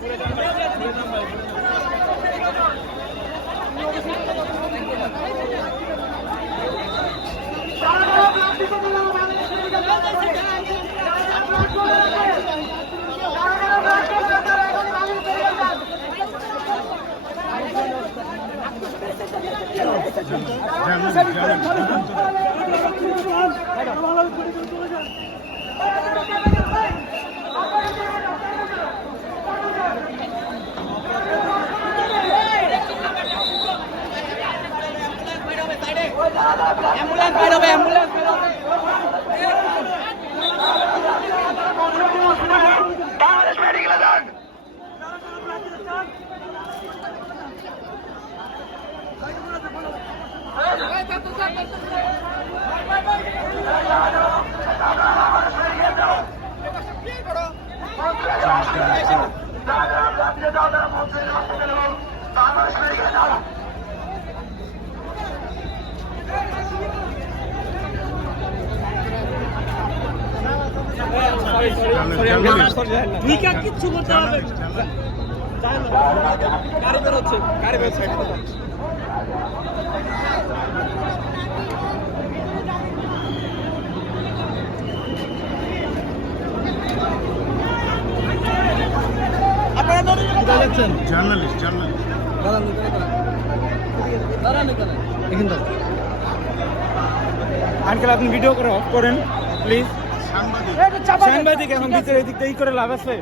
চলে যান অ্যাম্বুলেন্স বের হবে অ্যাম্বুলেন্স বের হবে। নিকা কিচ্ছু করতে হবে গাড়ি বেরোচ্ছে গাড়ি বেরোচ্ছে আপনারা ধরে যাচ্ছেন? Journalist journalist. দাঁড়ান দাঁড়ান। এখানে। আঙ্কেল আপনি ভিডিও করে অফ করেন প্লিজ সাংবাদিক। এখন ভিতরে এদিক থেকে ই করে লাভ আছে।